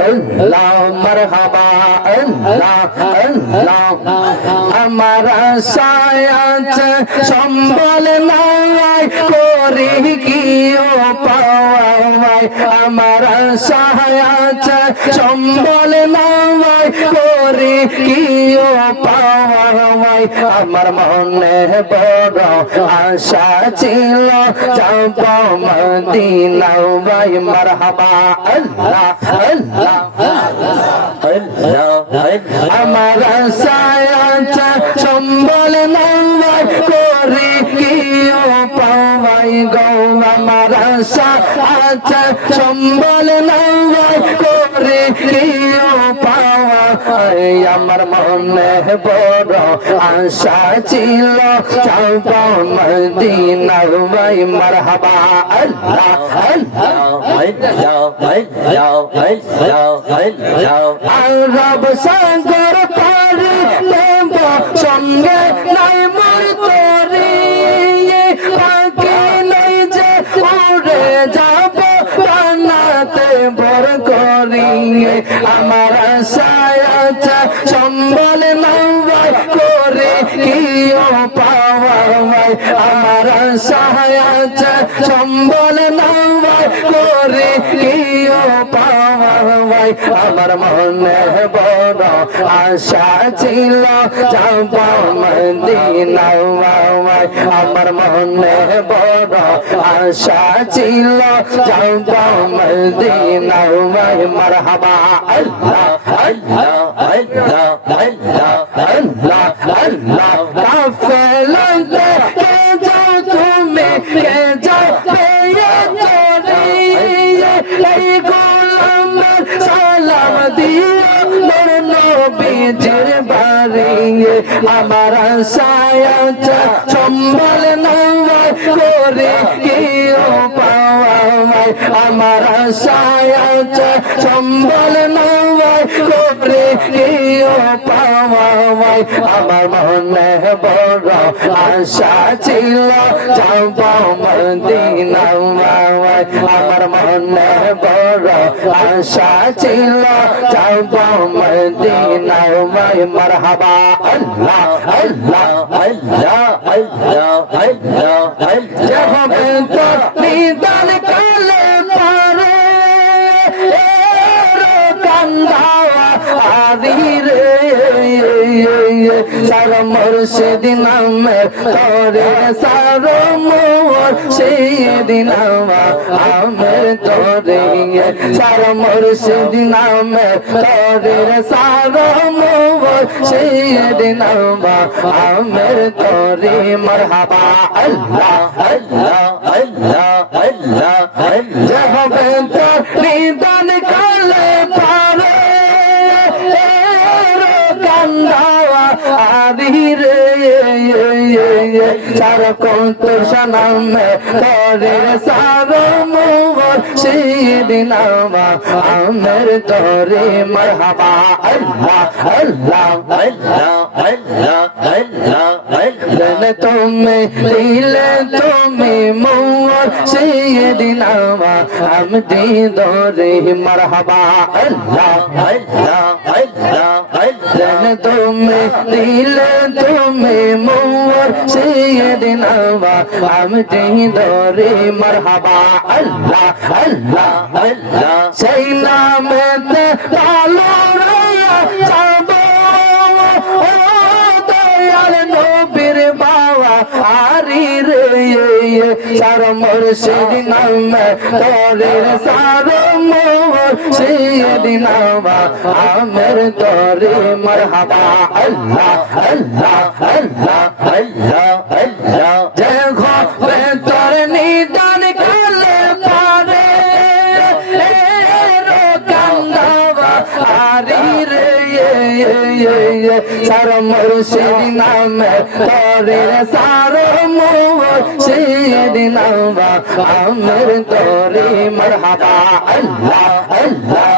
আল্লাহ মারহাবা আল্লাহ আল্লাহ আমার আশায় আছে সম্বল নাই করি কি ও পাওয়াই আমার আশায় আছে সম্বল নাই করি কি ও পাওয়াই আমার মনে বড় আশা ছিল যাব মদিনা ভাই মারহাবা আল্লাহ আল্লাহ আমার আশায় আছে সম্বল নাই করি কি ও পাওয়াই গো আমার আশা আছে সম্বল নাই করি কি ও পাওয়াই আমার মনে বড় আশা ছিল যাব মদিনা ভাই মারহাবা আল্লাহ আরব সাগর পারি দেব সঙ্গে নাই মোর তোরি বাকি নাই যে উড়ে যাব বানাতে ভর করি আমার আশায় আছে সম্বল নাই করে কি ও পাওয়াই আমার আশায় আছে সম্বল নাই করে কি ও পাওয়াই আমার মনে বড় আশা ছিল যাব মদিনা ভাই আমার মনে বড় আশা ছিল যাব মদিনা ভাই মারহাবা আল্লাহ আল্লাহ আল্লাহ আল্লাহ আল্লাহ আল্লাহ কাফেলাতে কে যাও তুমি কে যাও পেয়ে চলি এই গোলামের সালাম দিও মোর নবীজির বাড়ি আমার আশায় আছে সম্বল নাই করে কি ও পাওয়াই আমার আশায় আছে সম্বল নাই করে কি ও পাওয়াই আমার মনে বড় আশা ছিল যাব মদিনা ভাই আমার মনে বড় আশা ছিল যাব মদিনা ভাই মারহাবা আল্লাহ আল্লাহ আল্লাহ আল্লাহ আল্লাহ যাবে তো নিদান কালে পারে কান্দাওয়া আদি রে সার মুর্শিদ নামের তোরে সার মুর্শিদ নাম আমের তোরে সার মুর্শিদ নামের তোরে সার মুর্শিদ নাম আমের তোরে মারহাবা আল্লাহ আল্লাহ আল্লাহ আল্লাহ যাবে তো নিদান কালে পারে কান্দাওয়া আদি রে সার কন্তর সনামে তোরে সার মুর্শিদ নাম আমের তোরে মারহাবা আল্লাহ আল্লাহ আল্লাহ আল্লাহ আল্লাহ আল্লাহ তুমি দিলে তুমি মুর্শিদ নাম আমদি দরে মারহাবা আল্লাহ আল্লাহ আল্লাহ আল্লাহ তুমি দিলে তুমি মুর্শিদ নাম আমদি দরে মারহাবা আল্লাহ আল্লাহ আল্লাহ সেই নামেতে ভালো রইয়া যাব ও দয়াল নবীর বাবা আরি রে সার মুর্শিদ নামে তোরে সার মুর্শিদ নাম আমের তোরে মারহাবা আল্লাহ আল্লাহ আল্লাহ আল্লাহ আল্লাহ যে ঘরে তোর নিদান কালে পারে কান্দাওয়া আরি রে সার মুর্শিদ নামে তোরে সার মুর্শিদ নাম আমের তোরে মারহাবা আল্লাহ আল্লাহ